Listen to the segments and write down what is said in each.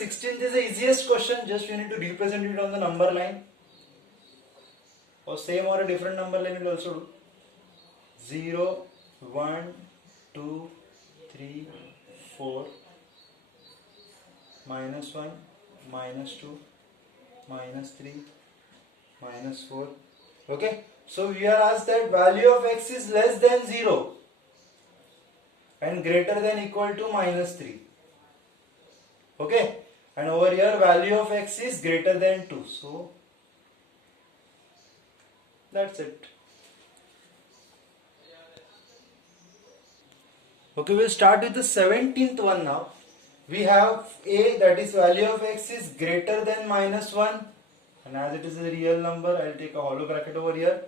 16th is the easiest question, just you need to represent it on the number line, or same or a different number line will also do. 0, 1, 2, 3, 4, minus 1, minus 2, minus 3, minus 4. Okay, so we are asked that value of x is less than 0 and greater than equal to minus 3. Okay, and over here value of x is greater than 2. So that's it. Okay, we'll start with the 17th one now. We have a, that is value of x is greater than minus 1, and as it is a real number, I'll take a hollow bracket over here.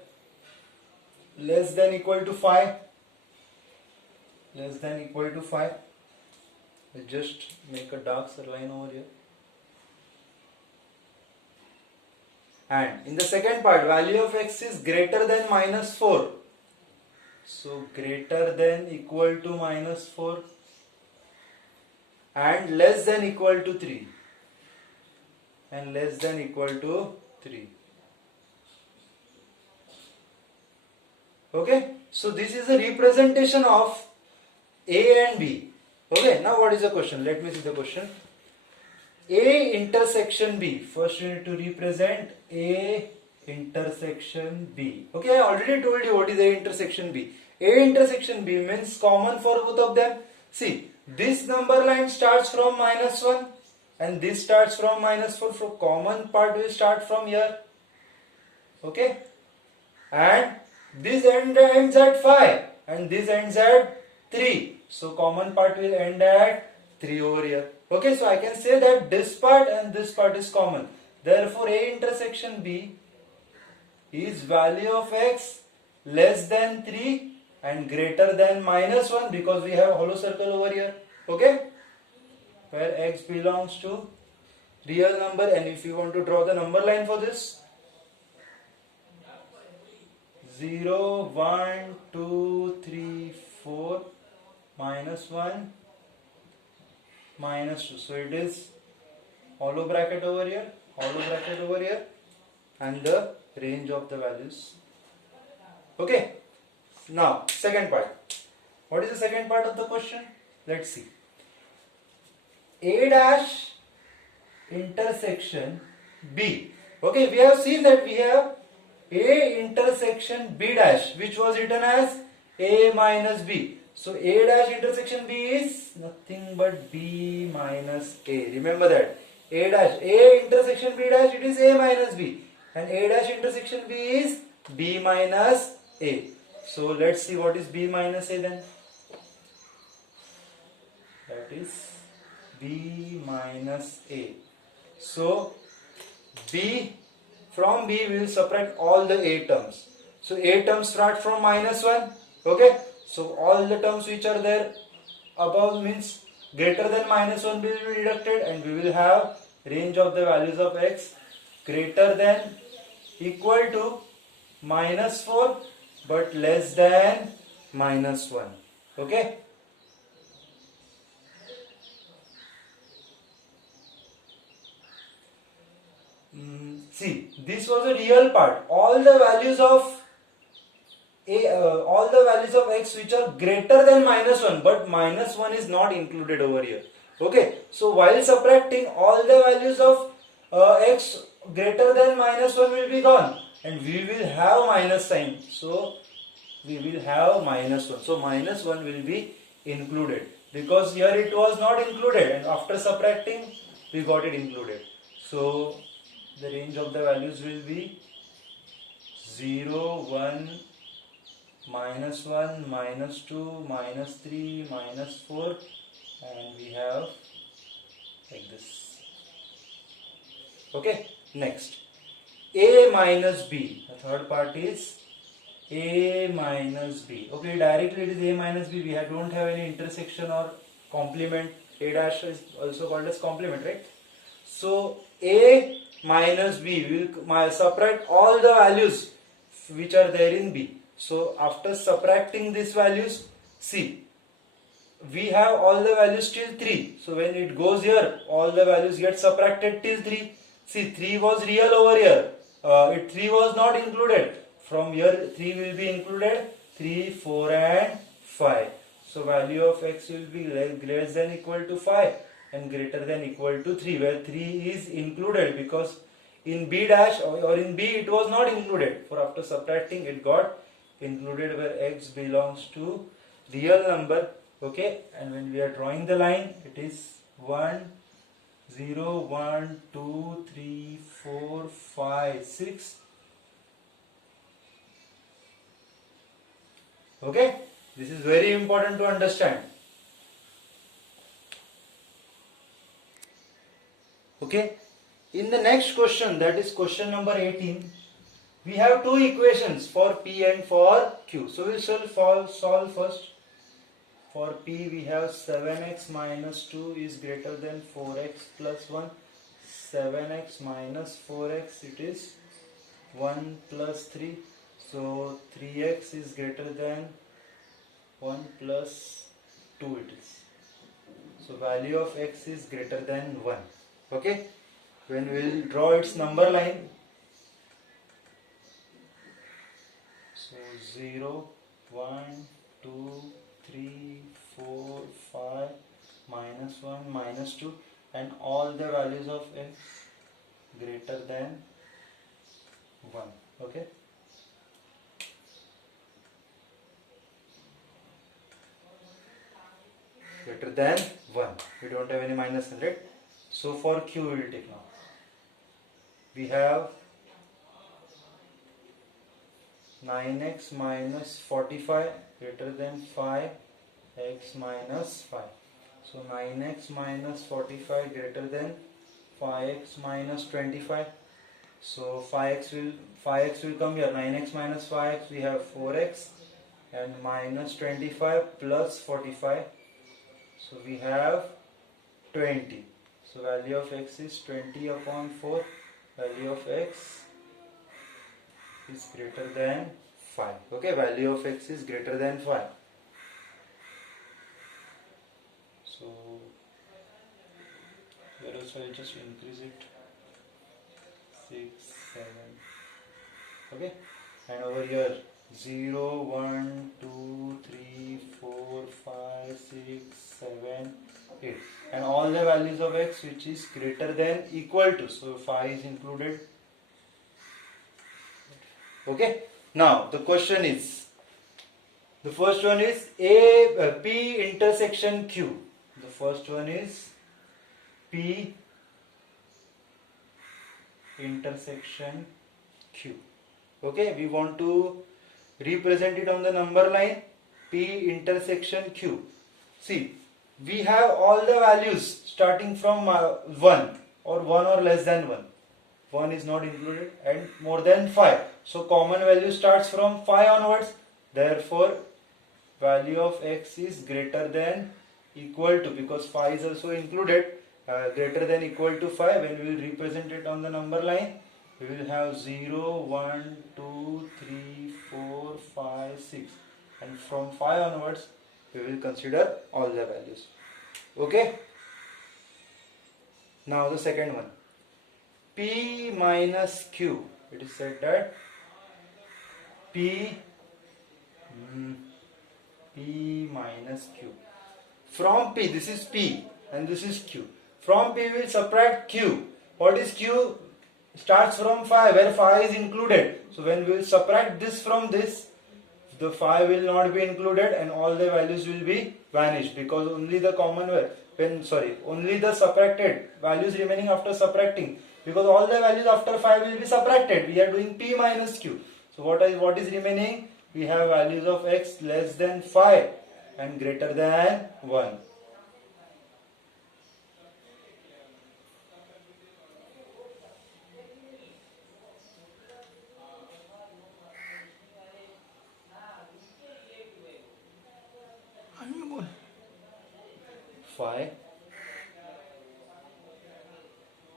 Less than equal to 5. Less than equal to 5. We'll just make a dark line over here. And in the second part, value of x is greater than minus 4. So greater than equal to minus 4 and less than equal to 3. And less than equal to 3. Okay, so this is a representation of A and B. Okay, now what is the question? Let me see the question. A intersection B. First you need to represent A intersection B. Okay, I already told you what is A intersection B. A intersection B means common for both of them. See, this number line starts from minus 1 and this starts from minus 4. So common part will start from here. Okay, and this ends at 5 and this ends at 3. So common part will end at 3 over here. Okay, so I can say that this part and this part is common. Therefore, A intersection B is value of x less than 3 and greater than minus 1 because we have a hollow circle over here. Okay, where x belongs to real number, and if you want to draw the number line for this, 0, 1, 2, 3, 4, minus 1, minus 2. So it is hollow bracket over here, and the range of the values. Okay, now second part. What is the second part of the question? Let's see. A dash intersection B. Okay, we have seen that we have A intersection B dash, which was written as A minus B. So A dash intersection B is nothing but B minus A. Remember that. A dash, A intersection B dash, it is A minus B. And A dash intersection B is B minus A. So let's see what is B minus A then. That is B minus A. So B, from B we will subtract all the A terms. So A terms start from minus 1. Okay. So all the terms which are there above means greater than minus 1 will be deducted, and we will have range of the values of x greater than equal to minus 4 but less than minus 1. Okay. See, this was a real part. All the values of all the values of x which are greater than minus 1, but minus 1 is not included over here. Okay, so while subtracting, all the values of x greater than minus 1 will be gone and we will have minus sign. So we will have minus 1. So minus 1 will be included because here it was not included, and after subtracting we got it included. So the range of the values will be 0, 1, minus 1, minus 2, minus 3, minus 4, and we have like this. Okay, next A minus B. The third part is A minus B. Okay, directly it is A minus B. We don't have any intersection or complement. A dash is also called as complement, right? So A minus B, we will subtract all the values which are there in B. So after subtracting these values, see, we have all the values till 3. So when it goes here, all the values get subtracted till 3. See, 3 was real over here. 3 was not included. From here, 3 will be included. 3, 4 and 5. So value of x will be less than equal to 5 and greater than equal to 3, where 3 is included, because in B dash or in B it was not included. For after subtracting it got included, where x belongs to real number. Okay, and when we are drawing the line, it is 1, 0, 1, 2, 3, 4, 5, 6. Okay, this is very important to understand. Okay, in the next question, that is question number 18, we have two equations for P and for Q. So we shall solve first. For P we have 7x minus 2 is greater than 4x plus 1. 7x minus 4x, it is 1 plus 3. So 3x is greater than 1 plus 2 it is. So value of x is greater than 1. Okay. When we will draw its number line. So 0, 1, 2, 3, 4, 5, minus 1, minus 2, and all the values of x greater than 1. Okay. Greater than 1. We don't have any minus in it. So for Q we will take now. We have 9x minus 45 greater than 5x minus 5. So 9x minus 45 greater than 5x minus 25. So 5x will come here. 9x minus 5x, we have 4x, and minus 25 plus 45. So we have 20. So value of x is 20 upon 4. Value of x is greater than 5. Okay, value of x is greater than 5. So here also I will just increase it. 6, 7. Okay, and over here 0, 1, 2, 3, 4, 5, 6, 7, 8, and all the values of x which is greater than equal to. So 5 is included. Okay, now the question is, the first one is P intersection Q. The first one is P intersection Q. Okay, we want to represent it on the number line P intersection Q. See, we have all the values starting from 1 or less than 1. 1 is not included, and more than 5. So common value starts from 5 onwards. Therefore, value of x is greater than equal to, because 5 is also included, greater than equal to 5. When we will represent it on the number line, we will have 0, 1, 2, 3, 4, 5, 6, and from 5 onwards we will consider all the values. Okay. Now the second one, P minus Q. It is said that P minus Q. From P, this is P and this is Q. From P we will subtract Q. What is Q? Starts from 5, where 5 is included. So when we will subtract this from this, the 5 will not be included and all the values will be vanished, because only the only the subtracted values remaining after subtracting, because all the values after 5 will be subtracted. We are doing P minus Q. So what is remaining? We have values of x less than 5 and greater than 1. Five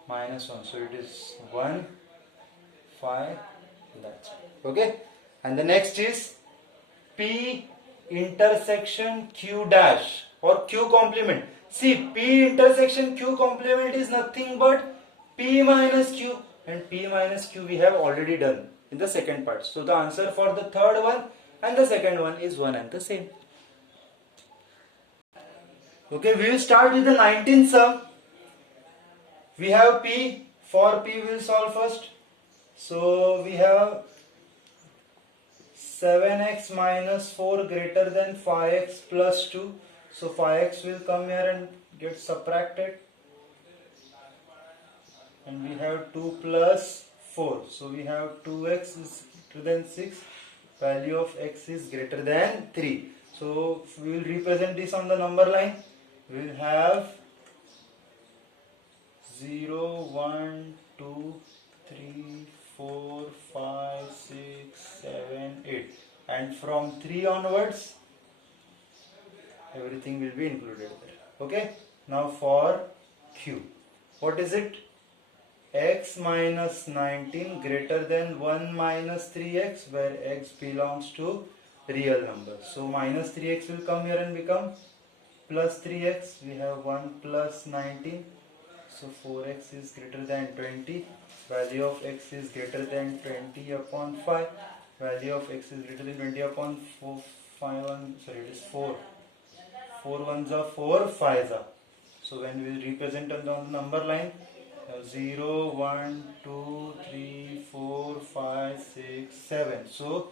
minus 1, so it is 1, 5, that's it. Okay, and the next is P intersection Q dash. or q complement. See, p intersection q complement is nothing but p minus q, and p minus q we have already done in the second part. So the answer for the third one and the second one is one and the same. Okay, we will start with the 19th sum. We have p. For p we will solve first. So we have 7x minus 4 greater than 5x plus 2. So 5x will come here and get subtracted. And we have 2 plus 4. So we have 2x is greater than 6. Value of x is greater than 3. So we will represent this on the number line. We will have 0, 1, 2, 3, 4, 5, 6, 7, 8. And from 3 onwards, everything will be included there. Okay. Now for q. What is it? X minus 19 greater than 1 minus 3x, where x belongs to real number. So minus 3x will come here and become plus 3x. We have 1 plus 19. So 4x is greater than 20. Value of x is greater than 20 upon 5. Value of x is greater than 20 upon 4. it is 4. 4 ones are 4, 5s are. So when we represent on the number line, 0, 1, 2, 3, 4, 5, 6, 7. So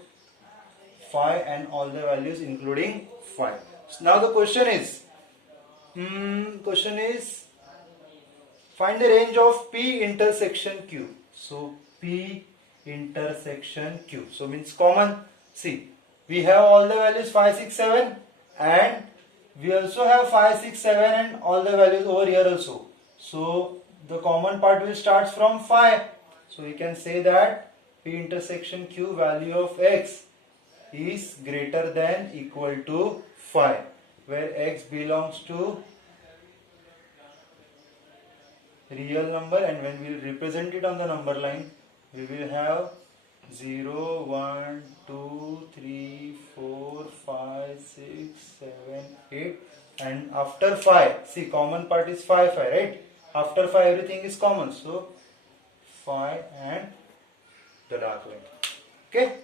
5 and all the values including 5. So now the question is, find the range of P intersection Q. So P intersection Q. So means common. See, we have all the values 5, 6, 7, and we also have 5, 6, 7 and all the values over here also. So the common part will start from 5. So we can say that P intersection Q, value of x is greater than equal to 5, where x belongs to real number, and when we represent it on the number line, we will have 0, 1, 2, 3, 4, 5, 6, 7, 8, and after 5, see, common part is 5, right? After 5 everything is common, so 5 and the dark line. Okay.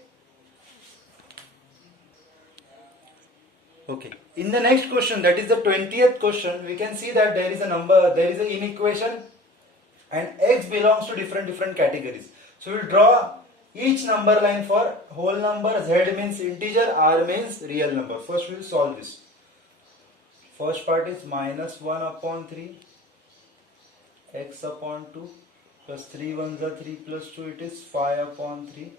Okay. In the next question, that is the 20th question, we can see that there is an inequation and x belongs to different categories. So we will draw each number line for whole number. Z means integer, R means real number. First we will solve this. First part is minus 1 upon 3 x upon 2 plus 3 ones are 3 plus 2, it is 5 upon 3,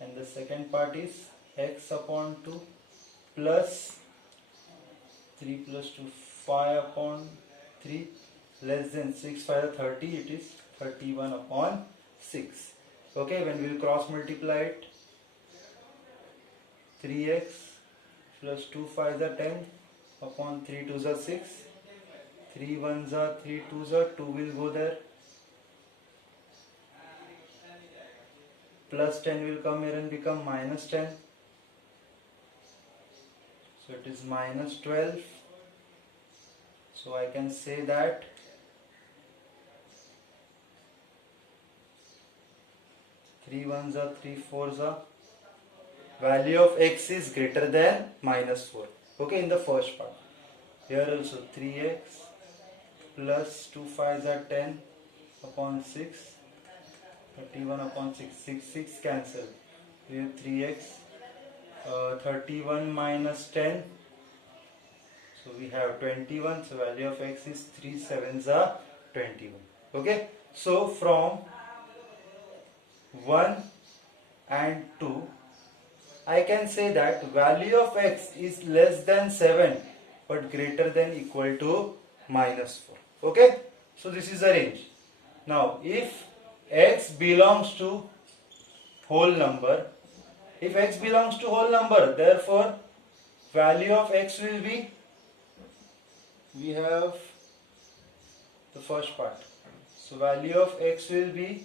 and the second part is x upon 2 plus 3 plus 2, 5 upon 3 less than 6, 5 are 30, it is 31 upon 6. Okay, when we will cross multiply it, 3x plus 2 5s are 10 upon 3 2s are 6, 3 1s are 3 2s are 2 will go there, plus 10 will come here and become minus 10, so it is minus 12. So I can say that three ones are 3 4s are, value of x is greater than minus 4. Okay, in the first part. Here also 3x plus 2 5s are 10 upon 6, 31 upon 6, 6 cancel. We have 3x, 31 minus 10. So we have 21. So value of x is 3 7s are 21. Okay. So from 1 and 2, I can say that value of x is less than 7 but greater than equal to minus 4. Okay. So this is the range. Now if x belongs to whole number, therefore value of x will be, we have the first part. So value of x will be,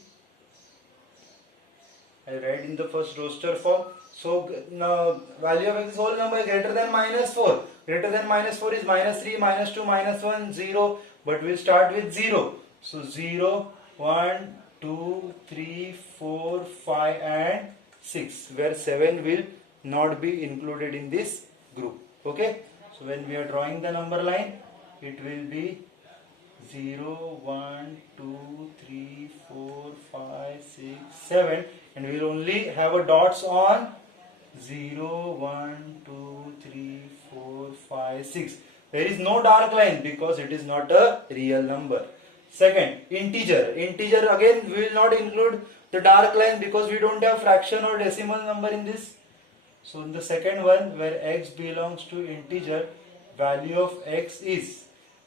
I write in the first roster form. So now value of x is whole number greater than minus 4. Greater than minus 4 is minus 3, minus 2, minus 1, 0. But we'll start with 0. So 0, 1, 2, 3, 4, 5 and 6. Where 7 will not be included in this group. Okay. So when we are drawing the number line, it will be 0, 1, 2, 3, 4, 5, 6, 7, and we will only have a dots on 0, 1, 2, 3, 4, 5, 6. There is no dark line because it is not a real number. Second, integer. Integer again we will not include the dark line because we don't have fraction or decimal number in this. So in the second one, where x belongs to integer, value of x is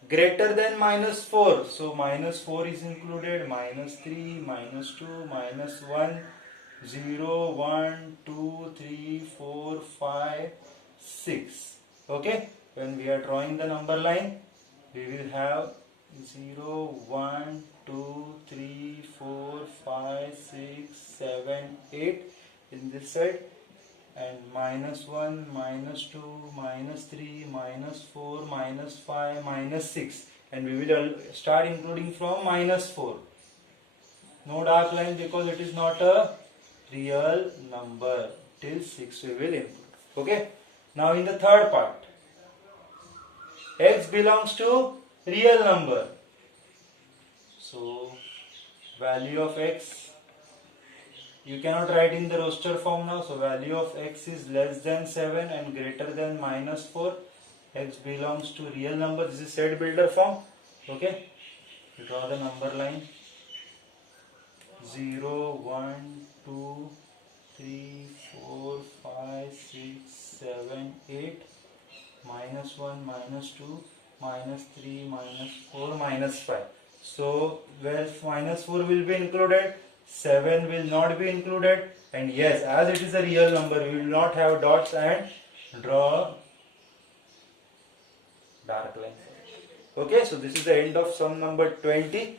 greater than minus 4. So minus 4 is included, minus 3, minus 2, minus 1, 0, 1, 2, 3, 4, 5, 6. Okay. When we are drawing the number line, we will have 0, 1, 2, 3, 4, 5, 6, 7, 8 in this side, and minus 1, minus 2, minus 3, minus 4, minus 5, minus 6, and we will start including from minus 4. No dark line because it is not a real number. Till 6 we will include. Okay. Now in the third part, x belongs to real number. So value of x, you cannot write in the roster form now. So value of x is less than 7 and greater than minus 4. X belongs to real number. This is set builder form. Okay. Draw the number line. 0, 1, 2, 3, 4, 5, 6, 7, 8. Minus 1, minus 2, minus 3, minus 4, minus 5. So where minus 4 will be included, 7 will not be included, and yes, as it is a real number, we will not have dots and draw dark line. Okay, so this is the end of sum number 20.